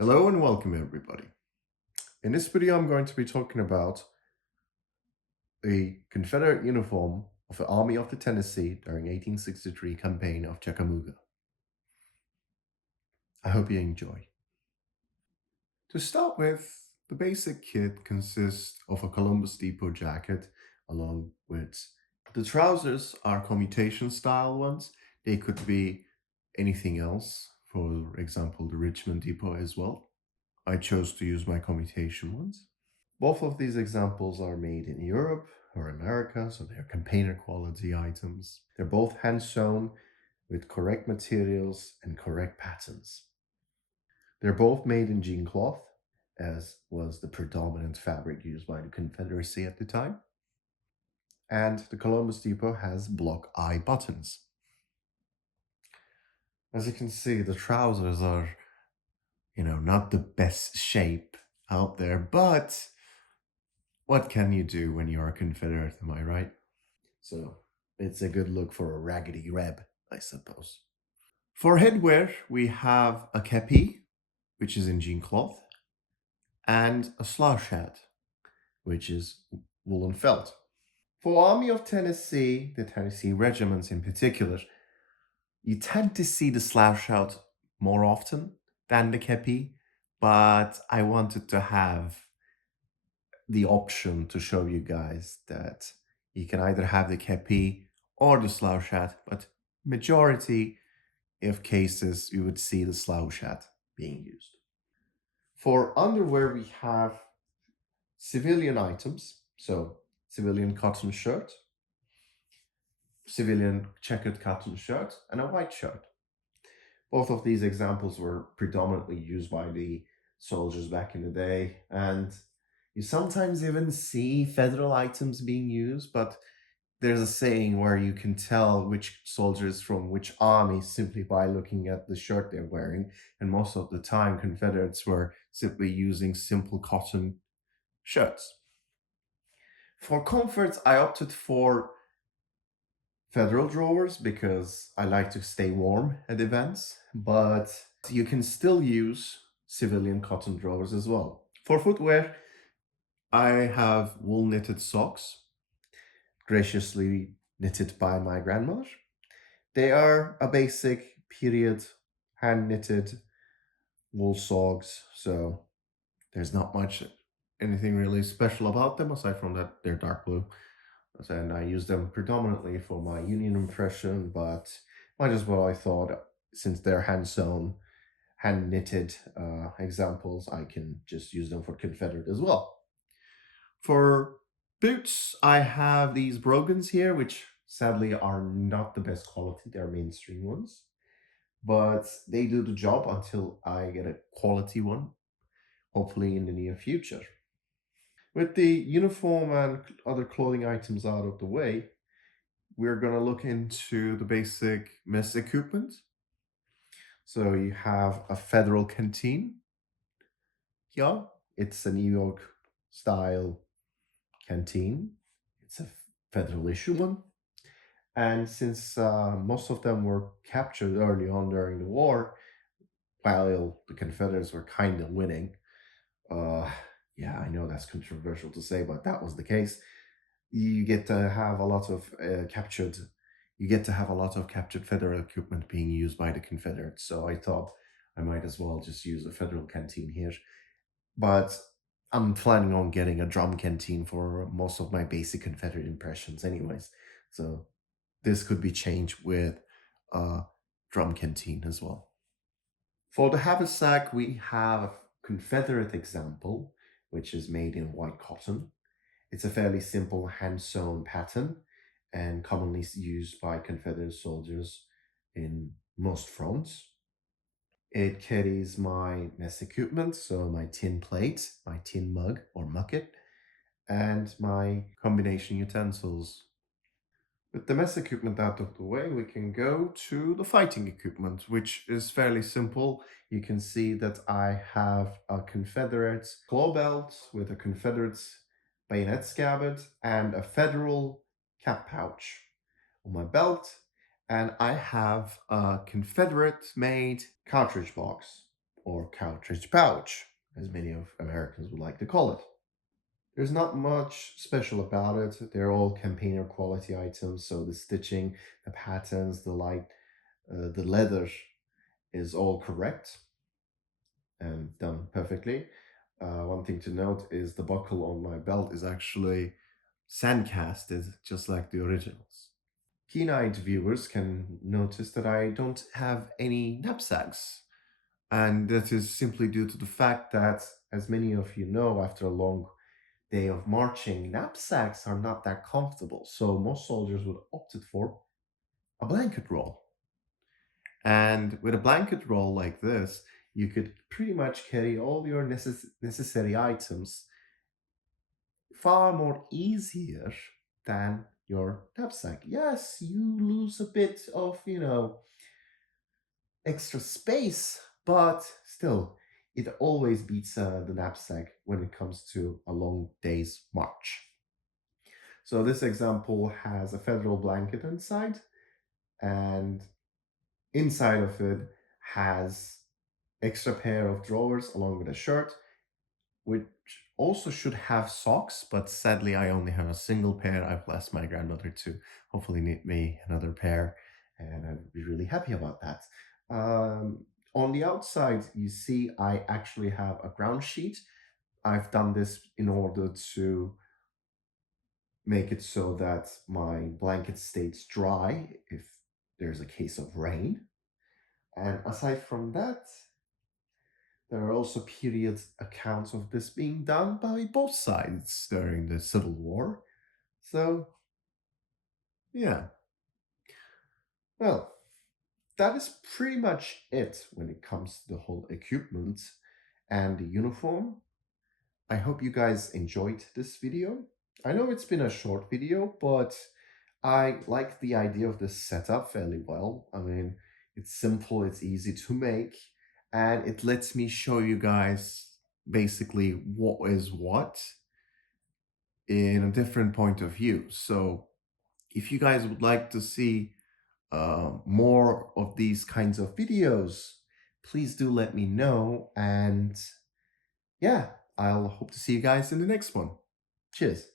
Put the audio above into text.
Hello and welcome everybody. In this video I'm going to be talking about a Confederate uniform of the Army of the Tennessee during 1863 campaign of Chickamauga. I hope you enjoy. To start with, the basic kit consists of a Columbus Depot jacket along with the trousers are commutation style ones. They could be anything else, for example the Richmond Depot as well. I chose to use my commutation ones. Both of these examples are made in Europe or America, so they're campaigner quality items. They're both hand sewn with correct materials and correct patterns. They're both made in jean cloth, as was the predominant fabric used by the Confederacy at the time. And the Columbus Depot has block eye buttons. As you can see, the trousers are, not the best shape out there, but what can you do when you're a Confederate, am I right? So it's a good look for a raggedy reb, I suppose. For headwear, we have a kepi, which is in jean cloth, and a slouch hat, which is woolen felt. For Army of Tennessee, the Tennessee regiments in particular, you tend to see the slouch hat more often than the kepi, but I wanted to have the option to show you guys that you can either have the kepi or the slouch hat, but majority of cases you would see the slouch hat being used. For underwear, we have civilian items, so civilian cotton shirt, civilian checkered cotton shirt, and a white shirt. Both of these examples were predominantly used by the soldiers back in the day, and you sometimes even see federal items being used, but there's a saying where you can tell which soldier is from which army simply by looking at the shirt they're wearing, and most of the time Confederates were simply using simple cotton shirts. For comfort, I opted for federal drawers because I like to stay warm at events, but you can still use civilian cotton drawers as well. For footwear, I have wool knitted socks, graciously knitted by my grandmother. They are a basic period hand knitted wool socks, so there's not much anything really special about them aside from that they're dark blue. And I use them predominantly for my Union impression, but might as well I thought since they're hand sewn, hand knitted examples, I can just use them for Confederate as well. For boots, I have these Brogans here, which sadly are not the best quality. They're mainstream ones, but they do the job until I get a quality one, hopefully in the near future. With the uniform and other clothing items out of the way, we're going to look into the basic mess equipment. So you have a federal canteen. Yeah, it's a New York style canteen. It's a federal issue one. And since most of them were captured early on during the war, while the Confederates were kind of winning, uh, yeah, I know that's controversial to say, but that was the case. You get to have a lot of captured federal equipment being used by the Confederates. So I thought I might as well just use a federal canteen here. But I'm planning on getting a drum canteen for most of my basic Confederate impressions anyways. So this could be changed with a drum canteen as well. For the haversack, we have a Confederate example, which is made in white cotton. It's a fairly simple hand-sewn pattern and commonly used by Confederate soldiers in most fronts. It carries my mess equipment, so my tin plate, my tin mug or mucket, and my combination utensils. With the mess equipment out of the way, we can go to the fighting equipment, which is fairly simple. You can see that I have a Confederate claw belt with a Confederate bayonet scabbard and a Federal cap pouch on my belt. And I have a Confederate made cartridge box or cartridge pouch, as many of Americans would like to call it. There's not much special about it. They're all campaigner quality items, so the stitching, the patterns, the leather is all correct and done perfectly. One thing to note is the buckle on my belt is actually sandcasted, just like the originals. Keen-eyed viewers can notice that I don't have any knapsacks, and that is simply due to the fact that, as many of you know, after a long day of marching, knapsacks are not that comfortable, so most soldiers would opted for a blanket roll. And with a blanket roll like this, you could pretty much carry all your necessary items far more easier than your knapsack. Yes, you lose a bit of, extra space, but still, it always beats the knapsack when it comes to a long day's march. So this example has a federal blanket inside, and inside of it has extra pair of drawers along with a shirt, which also should have socks, but sadly I only have a single pair. I've asked my grandmother to hopefully knit me another pair, and I'd be really happy about that. On the outside, you see I actually have a ground sheet. I've done this in order to make it so that my blanket stays dry if there's a case of rain. And aside from that, there are also period accounts of this being done by both sides during the Civil War. So, yeah. Well, that is pretty much it when it comes to the whole equipment and the uniform. I hope you guys enjoyed this video. I know it's been a short video, but I like the idea of this setup fairly well. I mean, it's simple, it's easy to make, and it lets me show you guys basically what is what in a different point of view. So if you guys would like to see more of these kinds of videos, please do let me know. And yeah, I'll hope to see you guys in the next one. Cheers.